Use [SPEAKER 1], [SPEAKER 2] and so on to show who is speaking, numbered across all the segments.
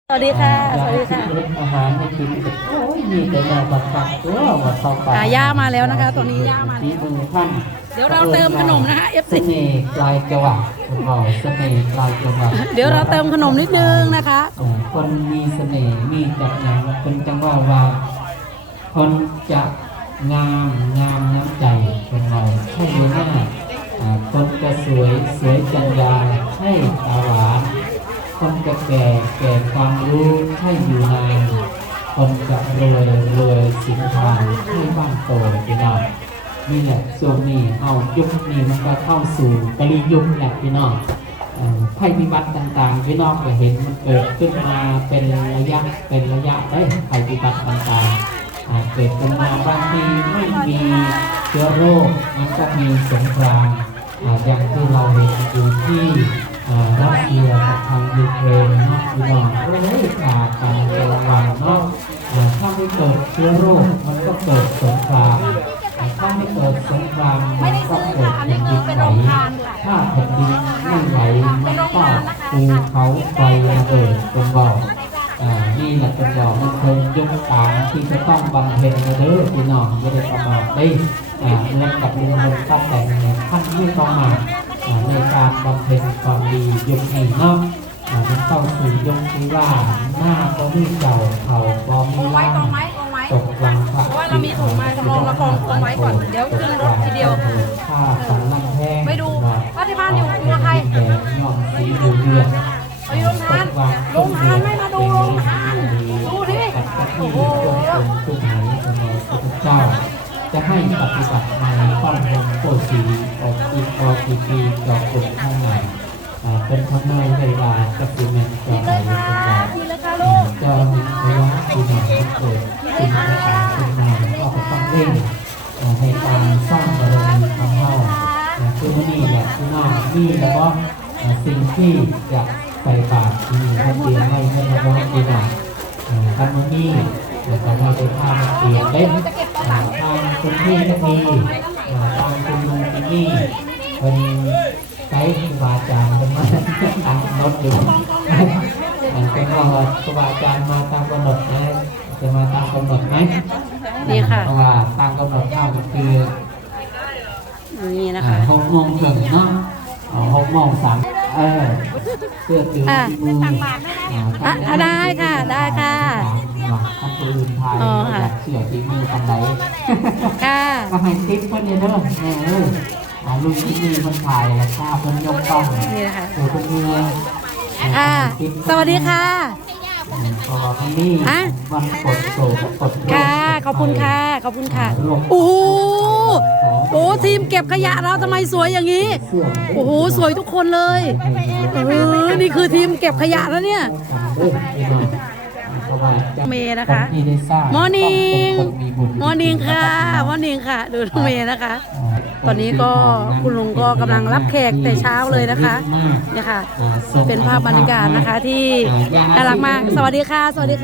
[SPEAKER 1] สวัสดีค่ะ สวัสดีค่ะ
[SPEAKER 2] อาหารไม่กินโอ้ยมีแต่แนวบักบักตัวมาเข้าไป
[SPEAKER 1] ย่ามาแล้วนะคะตัวนี้ย่ามาแล้ว
[SPEAKER 2] ที่มือท่าน
[SPEAKER 1] เดี๋ยวเราเติมขนมนะคะ FC
[SPEAKER 2] เสน่ห์ปลายจังหวะเสน่ห์ปลายจังหวะ
[SPEAKER 1] เดี๋ยวเราเติมขนมนิดนึงนะคะ
[SPEAKER 2] คนมีเสน่ห์มีจักรยานเป็นจังหวะว่าคนจะงามน้ำใจเป็นเราให้ดูหน้าคนจะสวยจัญญาให้ตาหวานคนจะแก่ความรู้ให้อยู่นานคนจะรวยสินทางให้บ้านโตพี่น้องนี่แหละช่วงนี้เอายุคนี้มันก็เข้าสู่กลียุคแหละพี่น้องภัยพิบัติต่างๆพี่น้องก็เห็นมันเกิดขึ้นมาเป็นระยะได้ภัยพิบัติต่างๆเกิดขึ้นมาบางทีไม่มีเชื้อโรคมันก็มีสงครามอย่างที่เราเห็นอยู่ที่รัสเซียกับทางยูเครนเนาะพี่น้องก็เลยขาดการระวังเนาะถ้าไม่เกิดเชื้อโรคมันก็เกิดสงครามถ้าไม่เกิดสงครามมันก็เกิดแผ่นดินไหวถ้าแผ่นดินไม่ไหวมันก็ภูเขาไฟระเบิดเป็นบ่อนี่แหละเป็นบ่อมันเคยยกตามที่จะต้องบำเพ็ญเด้อพี่น้องไม่ได้ประมาทได้เล่นกับลุงพลป้าแต่งท่านไม่ประมาทในการบำเพ็ญความดียกนี้เนาะมันเข้าสู่ยกที่ว่าหน้าก็ไม่เก่าเขาก็ไม่ล่างตกวังพระว่าเรามีถุงมาสำรองละกองไว้ก่อนเดี๋ยวขึ้นรถทีเดียวข้าสันลังแห้ง
[SPEAKER 1] ไปดูว่าที่บ้านอยู่กับใคร
[SPEAKER 2] แดงยอมสีดูเดือด
[SPEAKER 1] ไปโรงทานไม่มาดูโรงทานดูดิโอ้โห
[SPEAKER 2] ทุกหายของเราพระเจ้าจะให้ปฏิบัติในป้องกันโคสีออกอีกปีจอกกลุ่มข้างในเป็นทำนายเวลากับดิเมนจอไหนเป็นแบบจอมีเวลาที่ไหนเกิดสิ่งต่างๆขึ้นมาก็จะต้องเร่งให้การสร้างบารมีทำเท่าคือนี่แหละที่น่านี่แล้วก็สิ่งที่จะใส่บาตรที่ท่านเตรียมให้ท่านระวังดีหน่อยท่านนี่แต่เราจะพาเปลี่ยนเล่นทางคุณพี่ก็มีทางคุณลุงที่นี่เป็นไกด์ครูบาอาจารย์เป็นมาตามกำหนดอยู่เป็นว่าครูบาอาจารย์มาตามกำหนดนะจะมาตามกำหนดไหม
[SPEAKER 1] นี่ค่ะ
[SPEAKER 2] เพราะว่าตามกำหนดเข้าก็คือ
[SPEAKER 1] นี่นะคะ
[SPEAKER 2] 6 โมงถึงเนาะ6 โมง 3เสื้อถือมือ
[SPEAKER 1] ได้ค่ะได้ค่ะ
[SPEAKER 2] ท่านปืนไทยเสื้อถือมือกันไหน
[SPEAKER 1] ค่ะ
[SPEAKER 2] ก็ให้ติ๊บเพื่อนเด้อแม่ลุงที่นี่คนถ่ายและข้าเพื่อนยกต้อง
[SPEAKER 1] นี่นะคะ
[SPEAKER 2] เพื่อนเมือง
[SPEAKER 1] สวัสดีค่ะ
[SPEAKER 2] ขอบคุณนี่วันกดโศกกด
[SPEAKER 1] ค่ะขอบคุณค่ะขอบคุณค่ะโอ้โหทีมเก็บขยะเราทำไมสวยอย่างนี้โอ้โหสวยทุกคนเลยนี่คือทีมเก็บขยะแล้วเนี่ยเมย์นะคะมอร์นิ่งค่ะดูน้องเมย์นะคะตอนนี้ก็คุณลุงก็กำลังรับแขกแต่เช้าเลยนะคะเนี่ยค่ะเป็นภาพบรรยากาศนะคะที่น่ารักมากสวัสดีค่ะ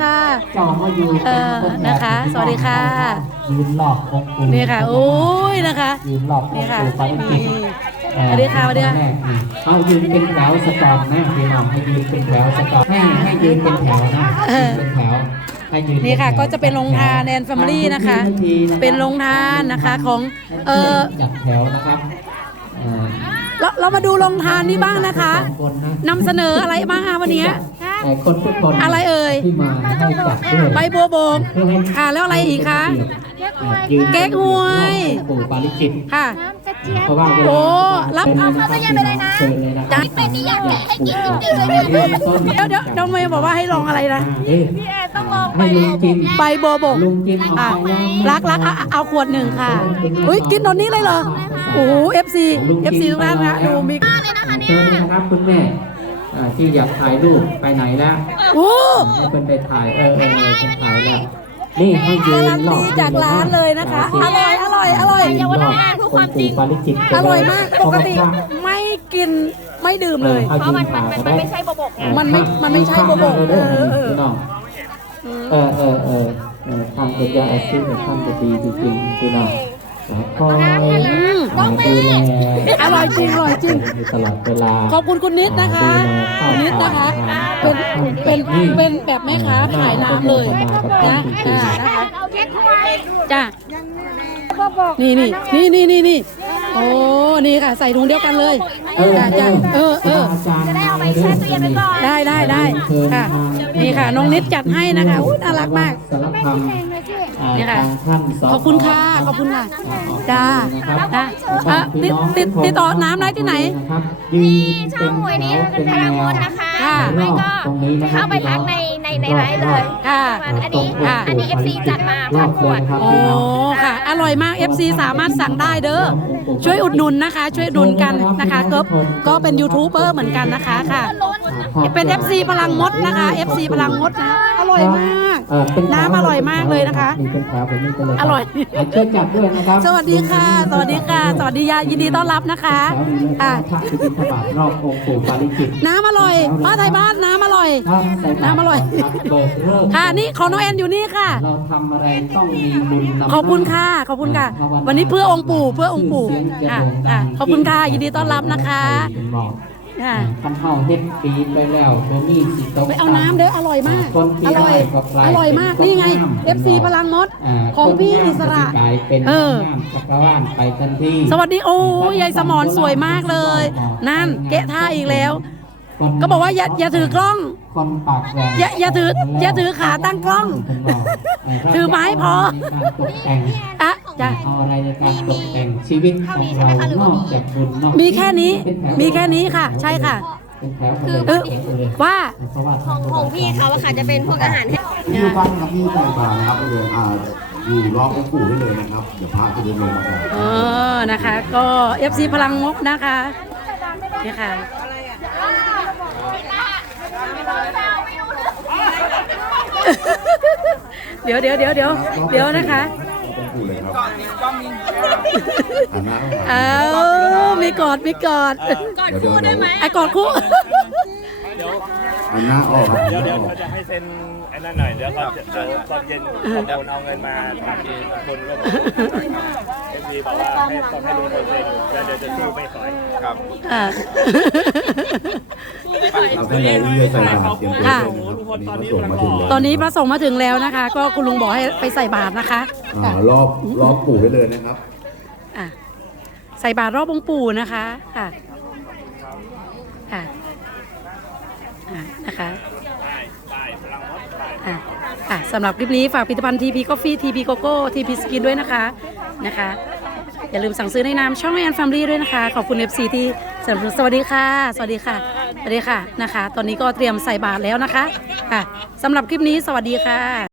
[SPEAKER 1] นะคะสวัสดีค่ะนี่ค่ะโอ้ยนะคะนี่ค่ะสวัสดีค่ะ
[SPEAKER 2] เอายืนเป็นแถวสตอมนะพี่น้องให้ยืนเป็นแถวสตอมให้ยืนเป็นแถวนะเป็นแถว
[SPEAKER 1] นี่ค่ะก็จะเป็นโรงทานแอนแฟมิลี่นะคะเป็นโรงทานนะคะของ
[SPEAKER 2] จัดแถวนะครับ
[SPEAKER 1] เรามาดูโรงทานนี้บ้างนะคะนำเสนออะไรบ้างคะวันนี้อะไรเอ่ยใบบัวบกแล้วอะไรอีกคะเก๊กฮวยค่ะโอ้รับเอาเข้าไปยังไปเลยนะจัดเป็นนี่อยากให้กินจริงๆเลยเดี๋ยวเมย์บอกว่าให้ลองอะไรนะ
[SPEAKER 2] พี่แอนต้องลอง
[SPEAKER 1] ใบบัวบกรักเอาขวด 1ค่ะอุ้ยกินตอนนี้เลยเหรอโอ้FC ทุกท่านนะดูมี
[SPEAKER 2] เชิญนะครับคุณแม่ที่อยากถ่ายรูปไปไหนแล้วให้เป็นไปถ่ายเป็นถ่ายแล้วนี่ให้ยืนรอบ
[SPEAKER 1] จากร้านเลยนะคะอร่อย
[SPEAKER 2] เยาวราชคือความจริง
[SPEAKER 1] อร่อยมากปกติไม่กินไม่ดื่มเลย
[SPEAKER 2] เพราะมัน
[SPEAKER 1] ไม่ใช่บกมันไม่ใช่บก
[SPEAKER 2] ทางเป็นยาอาชีพทางจะดีจริงๆพี่น้องคอยดูแล
[SPEAKER 1] อร่อยจริงอร่อยจริง
[SPEAKER 2] ตลอดเวลา
[SPEAKER 1] ขอบคุณคุณนิดนะคะคุณนิดนะคะ เป็นแบบแม่ค้าขายน้ำเลยนะนะคะจ้ะนี่โอ้นี่ค่ะใส่ถุงเดียวกันเลยจ้ะจ้ะ
[SPEAKER 2] จะได้เอาไปแช่ตู้เย็นไว้ก่อน
[SPEAKER 1] ได้ค่ะนี่ค่ะน้องนิดจัดให้นะคะอุ๊ยน่ารักมาก
[SPEAKER 2] สารพัน
[SPEAKER 1] นี่ค่ะ
[SPEAKER 2] ท่านส
[SPEAKER 1] ขอบคุณค่ะจ้าติดต่อน้ำได้ที่ไหน
[SPEAKER 3] ช่องหวยนี้เป็นพลังมดนะคะ
[SPEAKER 1] ค่ะ
[SPEAKER 3] ไม่ก็เข้าไปทักในไลฟ์เลย
[SPEAKER 1] ค่ะ
[SPEAKER 3] อันนี้ FC จัดมาพันขวด
[SPEAKER 1] โอ้ค่ะ อร่อยมาก FC สามารถสั่งได้เด้อช่วยอุดหนุนนะคะ ช่วยอุดหนุนกันนะคะก็เป็นยูทูบเบอร์เหมือนกันนะคะค่ะเป็น FC พลังมดนะคะ FC พลังมดนะอร่อยมาก น้ำอร่อยมากเลยนะคะ อร่อย
[SPEAKER 2] ช่วยจับด้วยนะครับ
[SPEAKER 1] สวัสดีค่ะสวัสดียายินดีต้อนรับนะคะค่ะ
[SPEAKER 2] พระสุติธบาทรอบองค์ปู่ปาริจิต
[SPEAKER 1] น้ำอร่อยป้าไทยบ้านน้ำอร่อย น้ำอร่อย
[SPEAKER 2] เบิกเลิก
[SPEAKER 1] ค่ะนี่ของน้องแอนอยู่นี่ค่ะ
[SPEAKER 2] เราทำอะไรต้องมีบุญนำ
[SPEAKER 1] ขอบคุณค่ะวันนี้เพื่อองค์ปู่ค่ะขอบคุณค่ะยินดีต้อนรับนะคะค่ะ
[SPEAKER 2] คันเฮาเฮ็ดปีไปแล้วเดี๋ยวนี้สิตก
[SPEAKER 1] ไปเอาน้ำเด้ออร่อยมาก
[SPEAKER 2] คนที่
[SPEAKER 1] อร่อย
[SPEAKER 2] ได้ก็กลาย
[SPEAKER 1] อร่อยมาก
[SPEAKER 2] เป็น
[SPEAKER 1] นี่ไง
[SPEAKER 2] คนงาม
[SPEAKER 1] FC พลังมดของพี่อิสระ
[SPEAKER 2] คนงามก็สิกลายเป็น
[SPEAKER 1] เออ
[SPEAKER 2] งามจักรวาลไปทันที
[SPEAKER 1] สวัสดีโอ้ยายสมรสวยมากเลย นั่นเกะท่าอีกแล้ว ก็บอกว่าอย่าถือกล้อง
[SPEAKER 2] คนปากแหว่ง
[SPEAKER 1] อย่าถือขาตั้งกล้อง ถือไม้พอ
[SPEAKER 2] การตกแต่ง
[SPEAKER 1] อ่ะจ้ะ
[SPEAKER 2] เอาอะไรในการตกแต่งชีวิตของเรานอกจากบุญนอก
[SPEAKER 1] มีแค่นี้ค่ะ ใช่ค่ะ
[SPEAKER 2] เป็นแถวเลย
[SPEAKER 1] ว่า
[SPEAKER 2] เพราะว่า
[SPEAKER 3] ของพี่เขาอะค่ะจะเป็นพวกอาหารแห้ง
[SPEAKER 4] ที่บ้านครับที่ใส่บาตรนะครับเดินอยู่รอบองค์ปู่ได้เลยนะครับ เดี๋ยวพระจะเดินลงมาก่อน
[SPEAKER 1] นะคะ ก็ FC พลังมกนะคะนี่ค่ะ เดี๋ยวนะคะ
[SPEAKER 4] องค์ปู่เลยครับหันหน้าเข้าหา
[SPEAKER 1] เอามีกอด
[SPEAKER 3] กอดคู่ได้ไหม
[SPEAKER 1] ไอ้กอดคู่
[SPEAKER 4] หันหน้าออกครับ
[SPEAKER 5] เดี๋ยวเขาจะให้เซ็นไอ้นั่นหน่อย เดี๋ยวเขาจะตอนเย็นเขาโอนเอาเงินมาทำทีคนก็เอ็มดีบอกว่าให้ต้องให้รู้คนเซ็นแล้วเดี๋ยวจะสู้ไม่ถอยครับ
[SPEAKER 1] อ่า
[SPEAKER 4] เราเป็นไงที่จะใส่บาตรเตรียมตัว
[SPEAKER 1] ค่ะ
[SPEAKER 4] เลยนะครับวันนี้พระสงฆ์มาถึงแล้ว
[SPEAKER 1] ตอนนี้พระสงฆ์มาถึงแล้วนะคะ ก็คุณลุงบอกให้ไปใส่บาตรนะคะ
[SPEAKER 4] รอบปู่ได้เลยนะครับ
[SPEAKER 1] อ่ะใส่บาตรรอบองค์ปู่นะคะค่ะนะคะสำหรับคลิปนี้ฝากผลิตภัณฑ์ TP Coffee TP Coco TP Skin ด้วยนะคะอย่าลืมสั่งซื้อในนามช่องแอนแฟมิลี่ด้วยนะคะ ขอบคุณ FC ที่สนับสนุนสวัสดีค่ะนะคะ ตอนนี้ก็เตรียมใส่บาตรแล้วนะคะสำหรับคลิปนี้สวัสดีค่ะ